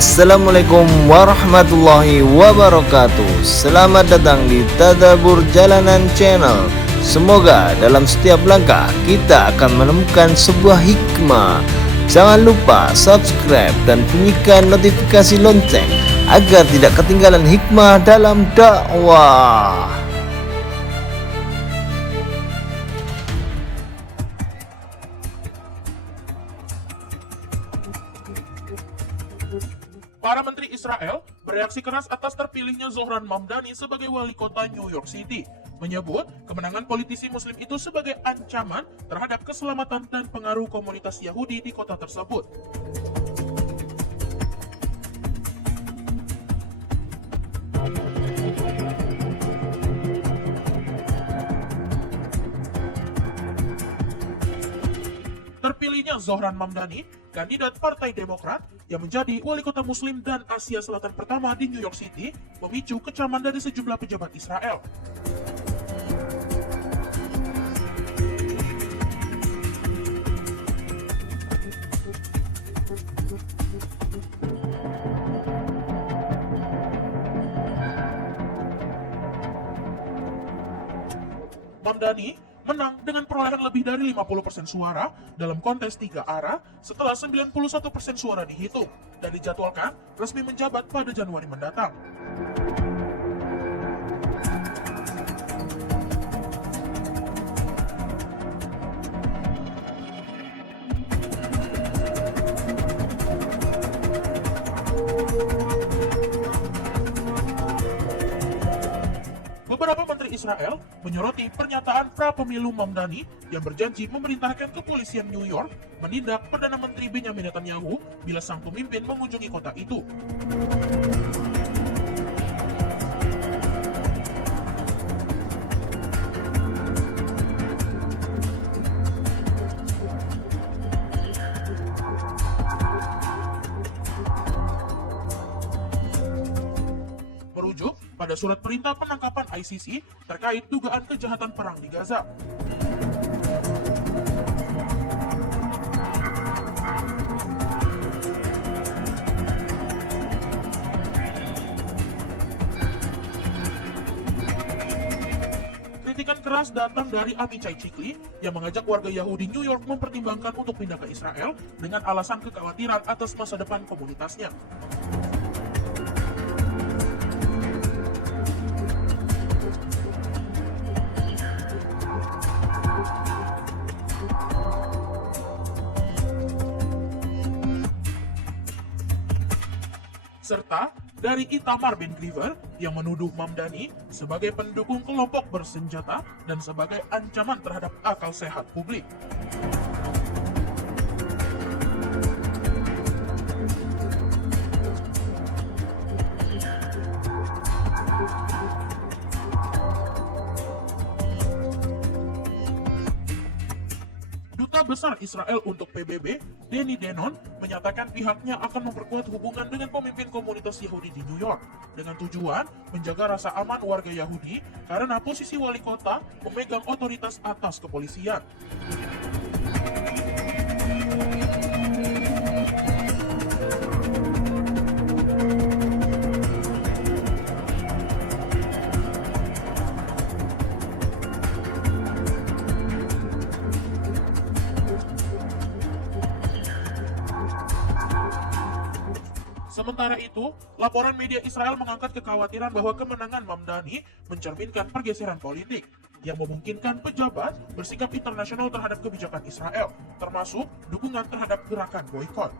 Assalamualaikum warahmatullahi wabarakatuh. Selamat datang di Tadabbur Jalanan Channel. Semoga dalam setiap langkah kita akan menemukan sebuah hikmah. Jangan lupa subscribe dan bunyikan notifikasi lonceng agar tidak ketinggalan hikmah dalam dakwah. Para menteri Israel bereaksi keras atas terpilihnya Zohran Mamdani sebagai wali kota New York City, menyebut kemenangan politisi muslim itu sebagai ancaman terhadap keselamatan dan pengaruh komunitas Yahudi di kota tersebut. Terpilihnya Zohran Mamdani, kandidat Partai Demokrat yang menjadi wali kota muslim dan Asia Selatan pertama di New York City, memicu kecaman dari sejumlah pejabat Israel. Mamdani menang dengan perolehan lebih dari 50% suara dalam kontes 3 arah setelah 91% suara dihitung dan dijadwalkan resmi menjabat pada Januari mendatang. Beberapa menteri Israel menyoroti pernyataan pra-pemilu Mamdani yang berjanji memerintahkan kepolisian New York menindak Perdana Menteri Benjamin Netanyahu bila sang pemimpin mengunjungi kota itu. Merujuk pada surat perintah penangkapan ICC terkait dugaan kejahatan perang di Gaza. Kritikan keras datang dari Amichai Chikli yang mengajak warga Yahudi New York mempertimbangkan untuk pindah ke Israel dengan alasan kekhawatiran atas masa depan komunitasnya. Serta dari Itamar Ben-Gvir yang menuduh Mamdani sebagai pendukung kelompok bersenjata dan sebagai ancaman terhadap akal sehat publik. Duta Besar Israel untuk PBB, Danny Danon, menyatakan pihaknya akan memperkuat hubungan dengan pemimpin komunitas Yahudi di New York dengan tujuan menjaga rasa aman warga Yahudi karena posisi wali kota memegang otoritas atas kepolisian. Sementara itu, laporan media Israel mengangkat kekhawatiran bahwa kemenangan Mamdani mencerminkan pergeseran politik yang memungkinkan pejabat bersikap internasional terhadap kebijakan Israel, termasuk dukungan terhadap gerakan boikot.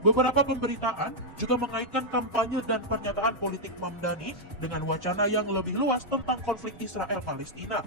Beberapa pemberitaan juga mengaitkan kampanye dan pernyataan politik Mamdani dengan wacana yang lebih luas tentang konflik Israel-Palestina.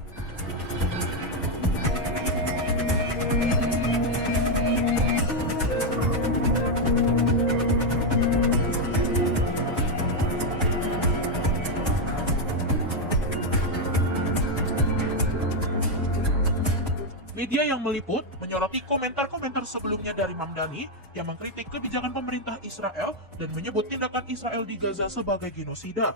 Media yang meliput menyoroti komentar-komentar sebelumnya dari Mamdani yang mengkritik kebijakan pemerintah Israel dan menyebut tindakan Israel di Gaza sebagai genosida.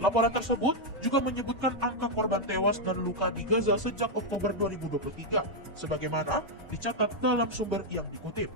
Laporan tersebut juga menyebutkan angka korban tewas dan luka di Gaza sejak Oktober 2023, sebagaimana dicatat dalam sumber yang dikutip.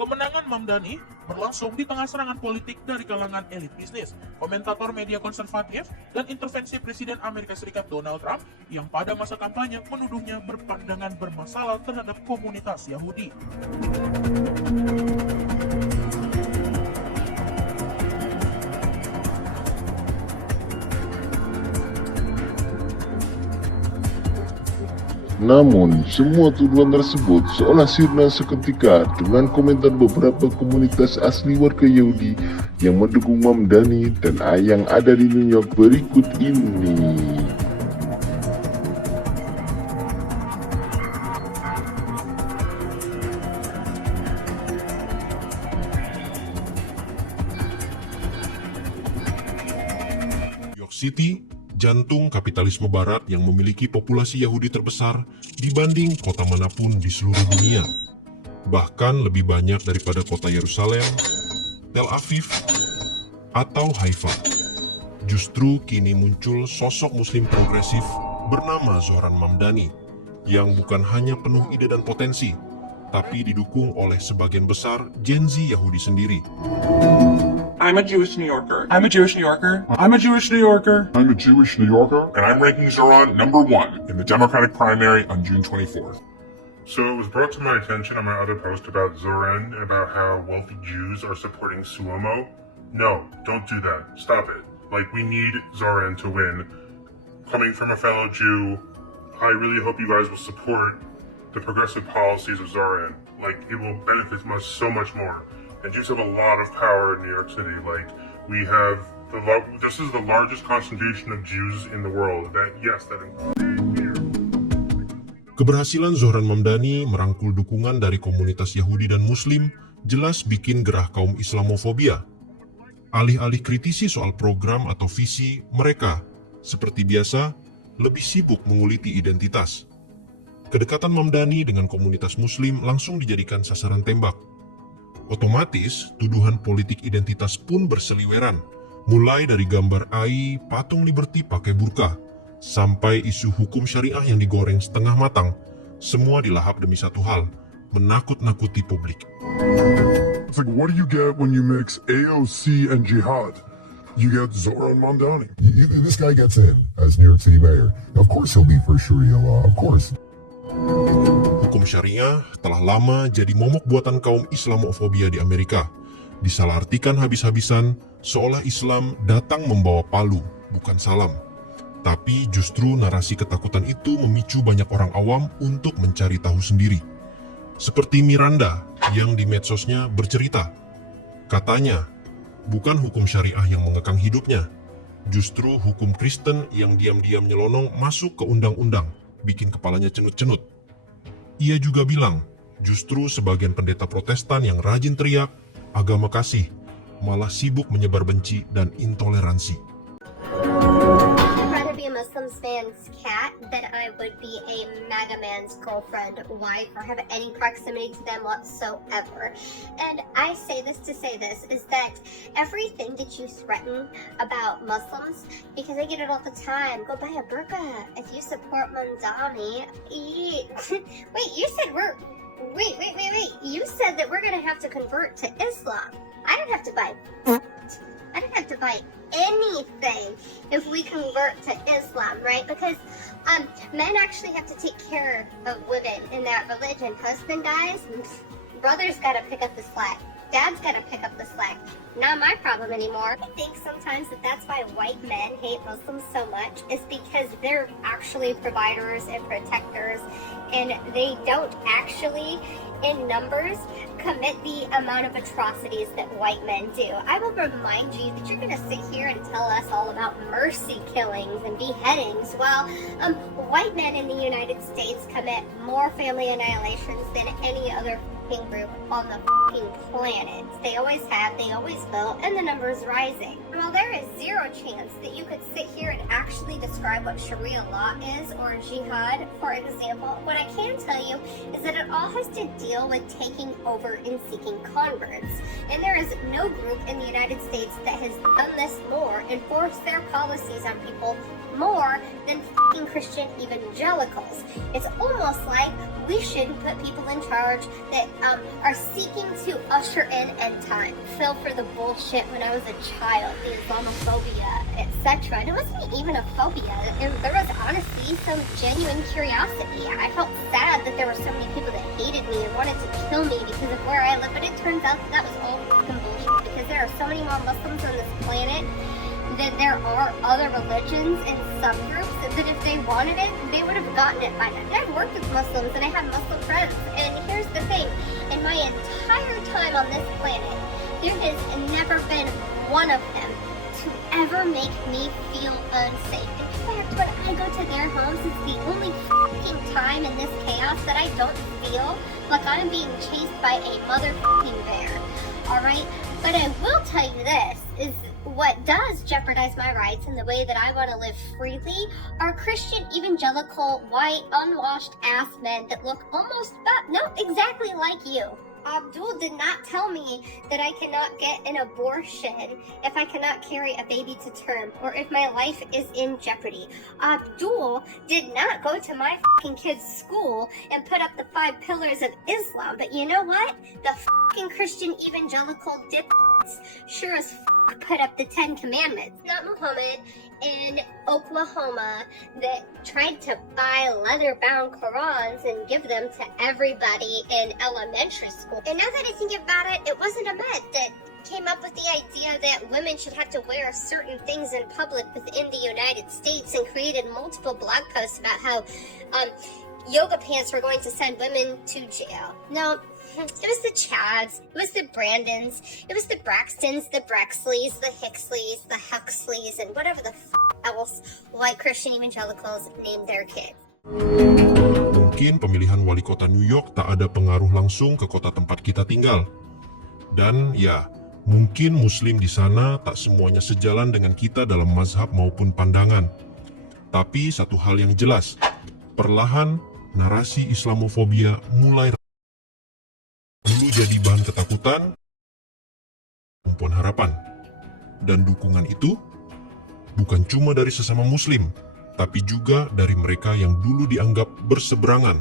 Kemenangan Mamdani berlangsung di tengah serangan politik dari kalangan elit bisnis, komentator media konservatif, dan intervensi Presiden Amerika Serikat Donald Trump yang pada masa kampanye menuduhnya berpandangan bermasalah terhadap komunitas Yahudi. Namun, semua tuduhan tersebut seolah sirna seketika dengan komentar beberapa komunitas asli warga Yahudi yang mendukung Mamdani dan yang ada di New York berikut ini. New York City, jantung kapitalisme barat yang memiliki populasi Yahudi terbesar dibanding kota manapun di seluruh dunia. Bahkan lebih banyak daripada kota Yerusalem, Tel Aviv, atau Haifa. Justru kini muncul sosok muslim progresif bernama Zohran Mamdani yang bukan hanya penuh ide dan potensi, tapi didukung oleh sebagian besar Gen Z Yahudi sendiri. I'm a Jewish New Yorker. I'm a Jewish New Yorker. I'm a Jewish New Yorker. I'm a Jewish New Yorker, and I'm ranking Zohran #1 in the Democratic primary on June 24th. So it was brought to my attention on my other post about Zohran and about how wealthy Jews are supporting Suomo. No, don't do that. Stop it. Like, we need Zohran to win. Coming from a fellow Jew, I really hope you guys will support the progressive policies of Zohran. Like, it will benefit us so much more. And Jews have a lot of power in New York City. Like, we have this is the largest concentration of Jews in the world. That includes. Keberhasilan Zohran Mamdani merangkul dukungan dari komunitas Yahudi dan Muslim jelas bikin gerah kaum Islamofobia. Alih-alih kritisi soal program atau visi, mereka, seperti biasa, lebih sibuk menguliti identitas. Kedekatan Mamdani dengan komunitas Muslim langsung dijadikan sasaran tembak. Otomatis, tuduhan politik identitas pun berseliweran, mulai dari gambar AI, patung Liberty pakai burka, sampai isu hukum syariah yang digoreng setengah matang. Semua dilahap demi satu hal, menakut-nakuti publik. It's like, what do you get when you mix AOC and jihad? You get Zohran Mamdani. This guy gets in as New York City mayor. Of course he'll be for Sharia law, of course. Hukum syariah telah lama jadi momok buatan kaum Islamofobia di Amerika. Disalahartikan habis-habisan, seolah Islam datang membawa palu, bukan salam. Tapi justru narasi ketakutan itu memicu banyak orang awam untuk mencari tahu sendiri. Seperti Miranda yang di medsosnya bercerita. Katanya, bukan hukum syariah yang mengekang hidupnya. Justru hukum Kristen yang diam-diam nyelonong masuk ke undang-undang, bikin kepalanya cenut-cenut. Ia juga bilang, justru sebagian pendeta Protestan yang rajin teriak, agama kasih, malah sibuk menyebar benci dan intoleransi. Muslim man's cat than I would be a MAGA man's girlfriend, wife, or have any proximity to them whatsoever. And I say this to say this, is that everything that you threaten about Muslims, because I get it all the time, go buy a burqa. If you support Mamdani, wait, you said you said that we're gonna have to convert to Islam. I don't have to buy anything if we convert to Islam, right? Because men actually have to take care of women in that religion. Husband dies, brothers gotta pick up the slack. Dad's gotta pick up the slack. Not my problem anymore. I think sometimes that's why white men hate Muslims so much, is because they're actually providers and protectors, and they don't actually, in numbers, commit the amount of atrocities that white men do. I will remind you that you're gonna sit here and tell us all about mercy killings and beheadings, while white men in the United States commit more family annihilations than any other group on the planet. They always have, they always will, and the number is rising. While there is zero chance that you could sit here and actually describe what Sharia law is, or jihad, for example, what I can tell you is that it all has to deal with taking over and seeking converts. And there is no group in the United States that has done this more and forced their policies on people more than Christian evangelicals. It's almost like we shouldn't put people in charge that are seeking to usher in end time. Fell for the bullshit when I was a child, the Islamophobia, etc. And it wasn't even a phobia. There was honestly some genuine curiosity. I felt sad that there were so many people that hated me and wanted to kill me because of where I live, but it turns out that was all fucking bullshit, because there are so many more Muslims on this planet that there are other religions and subgroups that if they wanted it, they would have gotten it by now. I've worked with Muslims and I have Muslim friends, and here's the thing, in my entire time on this planet, there has never been one of them to ever make me feel unsafe. In fact, when I go to their homes, it's the only fucking time in this chaos that I don't feel like I'm being chased by a motherfucking bear. Alright? But I will tell you this, is what does jeopardize my rights and the way that I want to live freely are Christian evangelical, white, unwashed ass men that look almost exactly like you. Abdul did not tell me that I cannot get an abortion if I cannot carry a baby to term, or if my life is in jeopardy. Abdul did not go to my fucking kid's school and put up the 5 pillars of Islam, but you know what? The fucking Christian evangelical dipshits sure as put up the 10 commandments. Not Muhammad in Oklahoma that tried to buy leather-bound Qurans and give them to everybody in elementary school. And now that I think about it, it wasn't Ahmed that came up with the idea that women should have to wear certain things in public within the United States, and created multiple blog posts about how yoga pants were going to send women to jail. No, it was the Chads, it was the Brandons, it was the Braxtons, the Brexleys, the Hicksleys, the Huxleys, and whatever the else white Christian evangelicals named their kids. Mungkin pemilihan wali kota New York tak ada pengaruh langsung ke kota tempat kita tinggal. Dan ya, mungkin muslim di sana tak semuanya sejalan dengan kita dalam mazhab maupun pandangan. Tapi satu hal yang jelas, perlahan narasi Islamofobia mulai dulu jadi bahan ketakutan, maupun harapan. Dan dukungan itu bukan cuma dari sesama muslim, tapi juga dari mereka yang dulu dianggap berseberangan.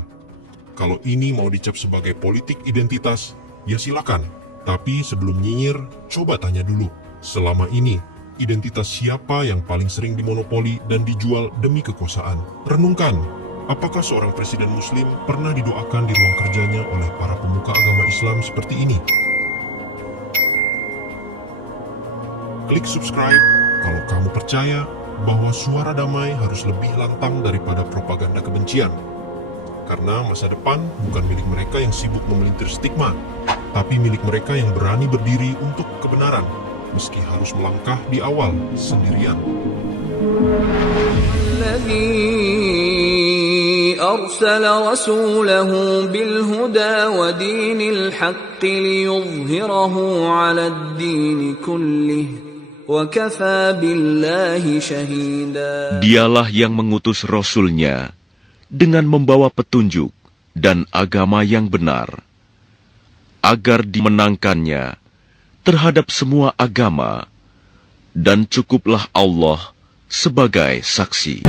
Kalau ini mau dicap sebagai politik identitas, ya silakan. Tapi sebelum nyinyir, coba tanya dulu, selama ini identitas siapa yang paling sering dimonopoli dan dijual demi kekuasaan? Renungkan, apakah seorang presiden muslim pernah didoakan di ruang kerjanya oleh para pemuka agama Islam seperti ini? Klik subscribe kalau kamu percaya bahwa suara damai harus lebih lantang daripada propaganda kebencian. Karena masa depan bukan milik mereka yang sibuk memelintir stigma, tapi milik mereka yang berani berdiri untuk kebenaran, meski harus melangkah di awal sendirian. أرسل رسوله بالهدى ودين الحق ليظهره على الدين كله وكفى بالله شهيدا. Dialah yang mengutus Rasul-Nya dengan membawa petunjuk dan agama yang benar, agar dimenangkannya terhadap semua agama, dan cukuplah Allah sebagai saksi.